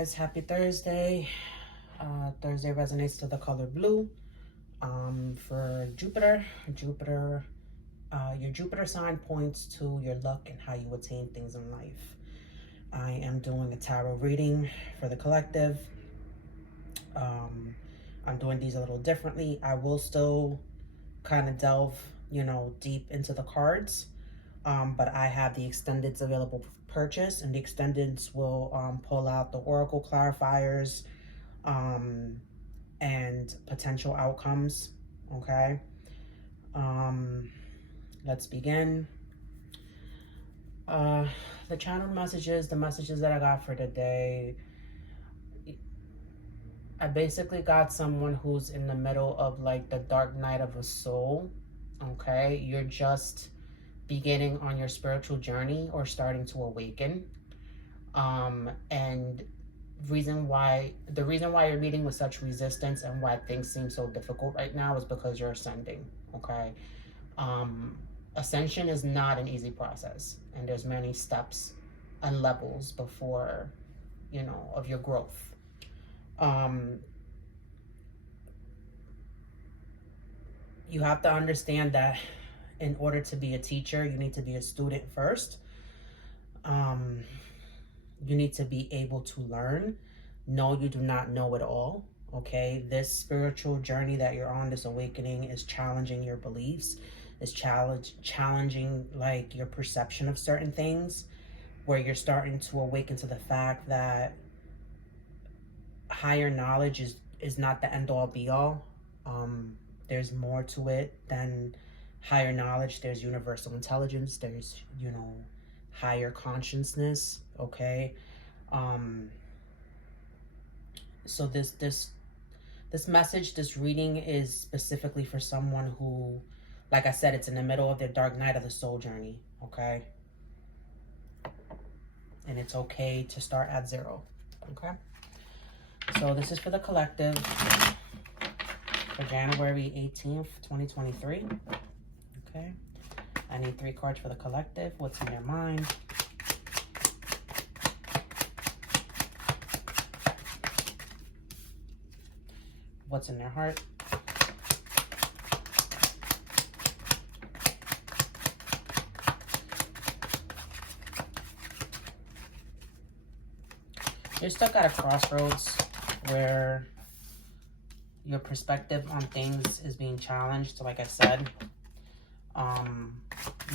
guys, happy Thursday. Thursday resonates to the color blue. For Jupiter, your Jupiter sign points to your luck and how you attain things in life. I am doing a tarot reading for the collective. I'm doing these a little differently. I will still kind of delve, deep into the cards. But I have the extendeds available for purchase, and the extendeds will pull out the oracle clarifiers and potential outcomes. Okay, let's begin. The channel messages, the messages that I got for today. I basically got someone who's in the middle of like the dark night of a soul. Okay, you're just beginning on your spiritual journey or starting to awaken. And the reason why you're meeting with such resistance and why things seem so difficult right now is because you're ascending. Okay, ascension is not an easy process, and there's many steps and levels before, of your growth. You have to understand that in order to be a teacher, you need to be a student first. You need to be able to learn. No, you do not know it all. Okay, this spiritual journey that you're on, this awakening, is challenging your beliefs, is challenging like your perception of certain things, where you're starting to awaken to the fact that higher knowledge is not the end all be all. There's more to it than higher knowledge. There's universal intelligence. There's, higher consciousness. Okay. So this message, this reading is specifically for someone who, like I said, it's in the middle of their dark night of the soul journey. Okay. And it's okay to start at zero. Okay. So this is for the collective for January 18th, 2023. Okay. I need 3 cards for the collective. What's in their mind? What's in their heart? You're stuck at a crossroads where your perspective on things is being challenged, like I said.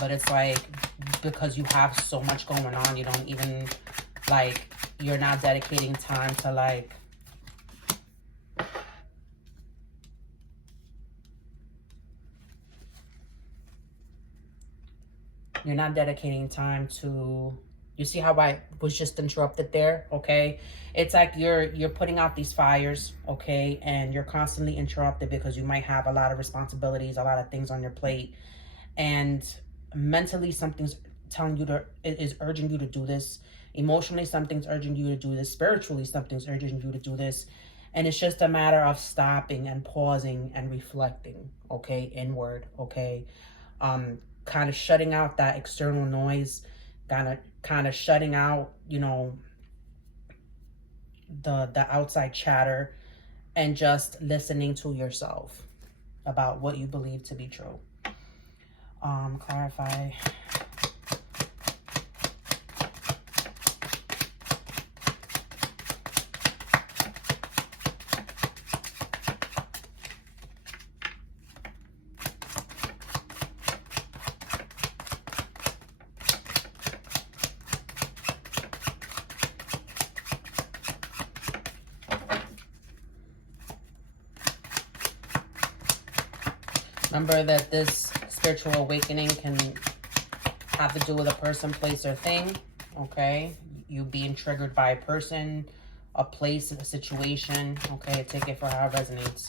But it's like, because you have so much going on, you don't even, you're not dedicating time to, you're not dedicating time to, you see how I was just interrupted there, okay? It's like you're putting out these fires, okay? And you're constantly interrupted because you might have a lot of responsibilities, a lot of things on your plate. And mentally, something's telling you is urging you to do this. Emotionally, something's urging you to do this. Spiritually, something's urging you to do this. And it's just a matter of stopping and pausing and reflecting, okay? Inward, okay? Kind of shutting out that external noise, kind of shutting out, the outside chatter, and just listening to yourself about what you believe to be true. Clarify. Remember that this spiritual awakening can have to do with a person, place, or thing, okay? You being triggered by a person, a place, a situation, okay? Take it for how it resonates.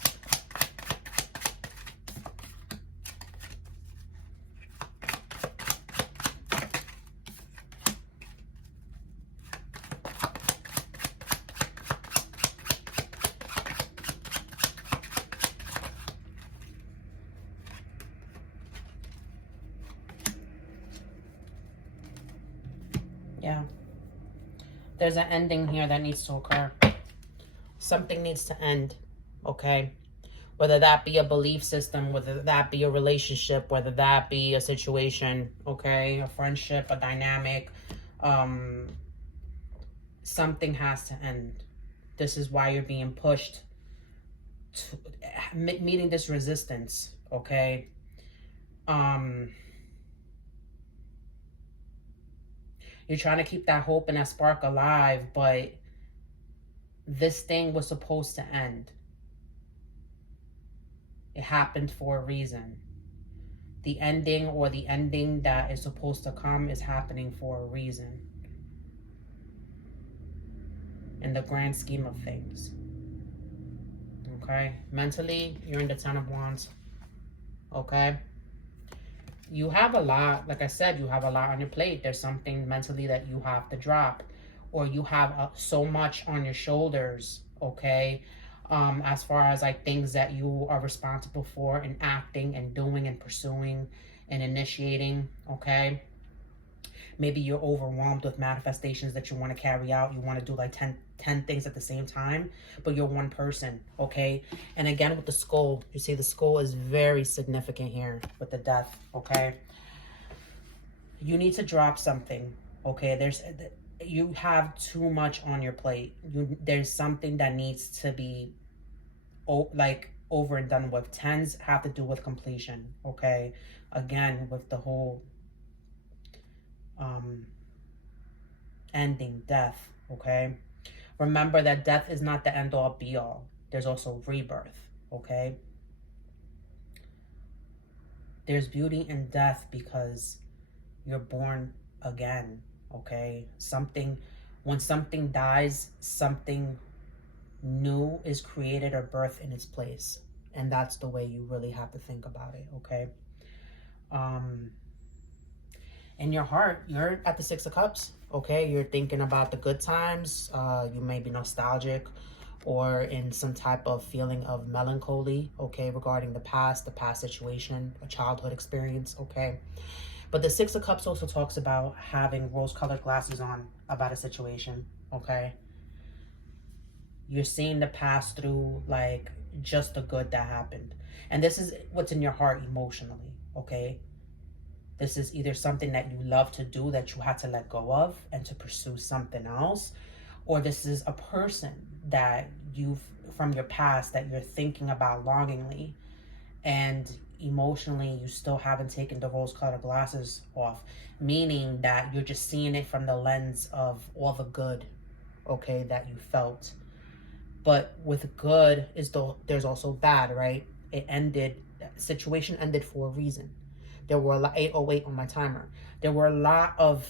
Yeah. There's an ending here that needs to occur. Something needs to end, okay? Whether that be a belief system, whether that be a relationship, whether that be a situation, okay? A friendship, a dynamic. Something has to end. This is why you're being pushed to meeting this resistance, okay? You're trying to keep that hope and that spark alive, but this thing was supposed to end. It happened for a reason. The ending, or the ending that is supposed to come, is happening for a reason. In the grand scheme of things. Okay? Mentally, you're in the 10 of Wands. Okay? You have a lot, like I said, you have a lot on your plate. There's something mentally that you have to drop, or you have so much on your shoulders, okay? As far as like things that you are responsible for and acting and doing and pursuing and initiating, okay? Maybe you're overwhelmed with manifestations that you want to carry out. You want to do like 10 things at the same time, but you're one person, okay? And again, with the skull, you see the skull is very significant here with the death, okay? You need to drop something, okay? You have too much on your plate. There's something that needs to be over and done with. Tens have to do with completion, okay? Again, with the whole ending, death, okay? Remember that death is not the end all be all. There's also rebirth, okay? There's beauty in death because you're born again, okay? When something dies, something new is created or birthed in its place. And that's the way you really have to think about it, okay? In your heart, you're at the 6 of Cups, okay? You're thinking about the good times. You may be nostalgic or in some type of feeling of melancholy, okay, regarding the past situation, a childhood experience, okay? But the 6 of Cups also talks about having rose-colored glasses on about a situation, okay? You're seeing the past through, like, just the good that happened. And this is what's in your heart emotionally, okay? This is either something that you love to do that you had to let go of and to pursue something else, or this is a person that from your past that you're thinking about longingly, and emotionally you still haven't taken the rose-colored glasses off, meaning that you're just seeing it from the lens of all the good, okay, that you felt. But with good there's also bad, right? Situation ended for a reason. There were 808 on my timer. There were a lot of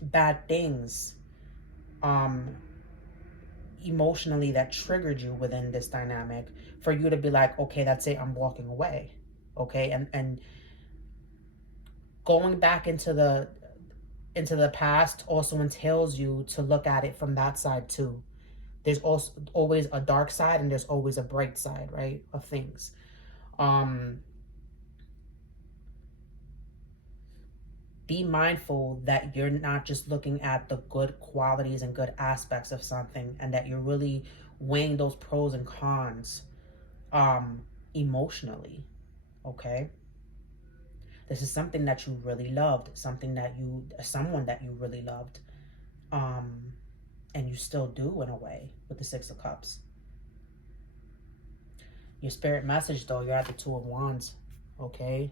bad things emotionally that triggered you within this dynamic for you to be like, okay, that's it, I'm walking away. Okay, and going back into the past also entails you to look at it from that side too. There's also always a dark side and there's always a bright side, right, of things. Be mindful that you're not just looking at the good qualities and good aspects of something, and that you're really weighing those pros and cons emotionally, okay? This is something that you really loved, someone that you really loved, and you still do in a way with the 6 of Cups. Your spirit message, though, you're at the 2 of Wands, okay?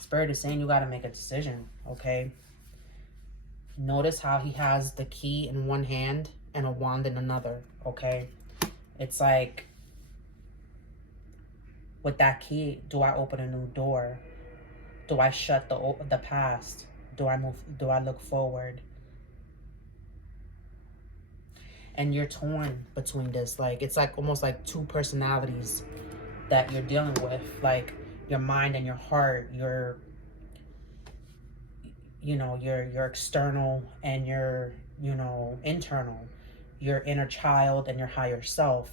Spirit is saying you got to make a decision, okay? Notice how he has the key in one hand and a wand in another, okay? It's like, with that key, do I open a new door? Do I shut the past? Do I look forward? And you're torn between this. Like, it's like almost like two personalities that you're dealing with. Like, your mind and your heart, your external and your, internal, your inner child and your higher self.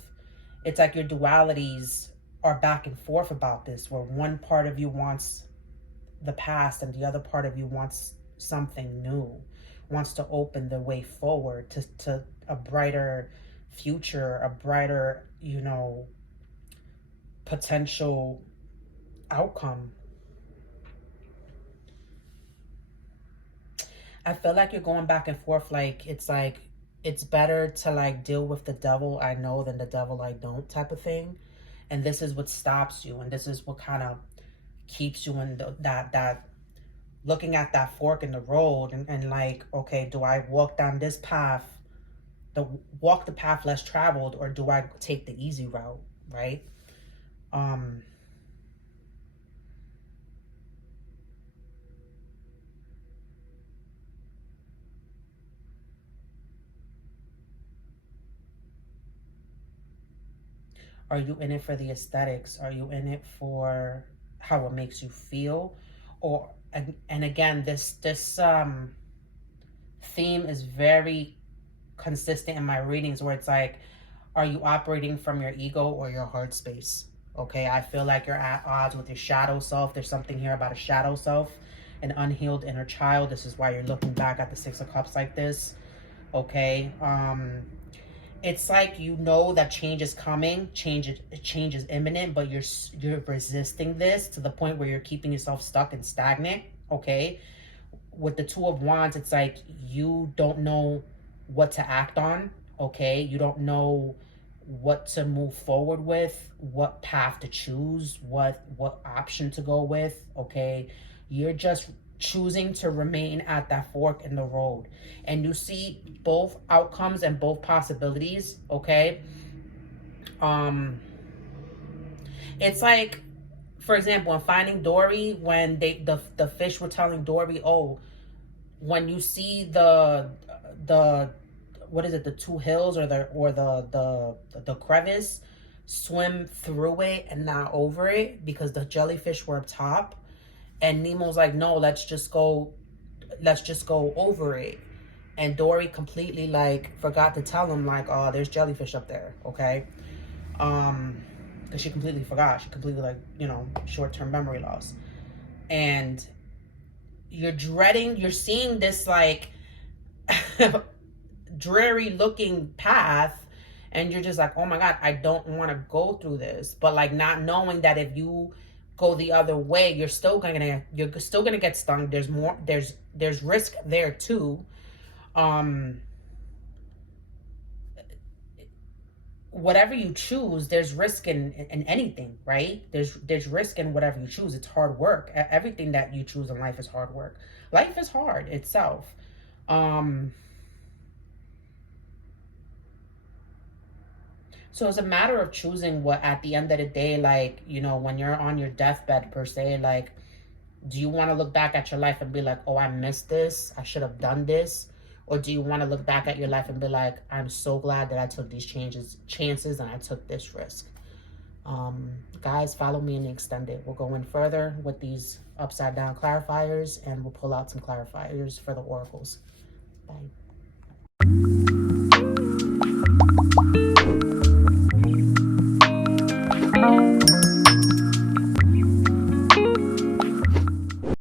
It's like your dualities are back and forth about this, where one part of you wants the past and the other part of you wants something new, wants to open the way forward to a brighter future, a brighter, you know, potential outcome. I feel like you're going back and forth. Like it's better to like deal with the devil I know than the devil I don't type of thing. And this is what stops you, and this is what kind of keeps you in that looking at that fork in the road, and like, okay, do I walk down this path, walk the path less traveled, or do I take the easy route, right? um Are you in it for the aesthetics? Are you in it for how it makes you feel? Or, and again, this theme is very consistent in my readings, where it's like, are you operating from your ego or your heart space? Okay, I feel like you're at odds with your shadow self. There's something here about a shadow self, an unhealed inner child. This is why you're looking back at the Six of Cups like this. Okay, it's like, you know that change is coming, change is imminent, but you're resisting this to the point where you're keeping yourself stuck and stagnant. Okay, with the Two of Wands, it's like you don't know what to act on. Okay, you don't know what to move forward with, what path to choose, what option to go with. Okay, you're just choosing to remain at that fork in the road, and you see both outcomes and both possibilities. Okay, it's like, for example, in Finding Dory, when the fish were telling Dory, oh, when you see the what is it, the two hills, or the crevice, swim through it and not over it, because the jellyfish were up top. And Nemo's like, no, let's just go over it. And Dory completely like forgot to tell him, like, oh, there's jellyfish up there. Okay, because she completely forgot. She completely, like, you know, short-term memory loss. And you're seeing this like dreary looking path, and you're just like, oh my God, I don't want to go through this. But like, not knowing that if you go the other way, you're still gonna get stung. There's risk there too. Whatever you choose, there's risk in anything, right? There's risk in whatever you choose. It's hard work. Everything that you choose in life is hard work. Life is hard itself. So it's a matter of choosing what, at the end of the day, like, you know, when you're on your deathbed per se, like, do you want to look back at your life and be like, oh, I missed this, I should have done this? Or do you want to look back at your life and be like, I'm so glad that I took these chances and I took this risk? Guys, follow me in the extended. We'll go in further with these upside down clarifiers, and we'll pull out some clarifiers for the oracles. Bye.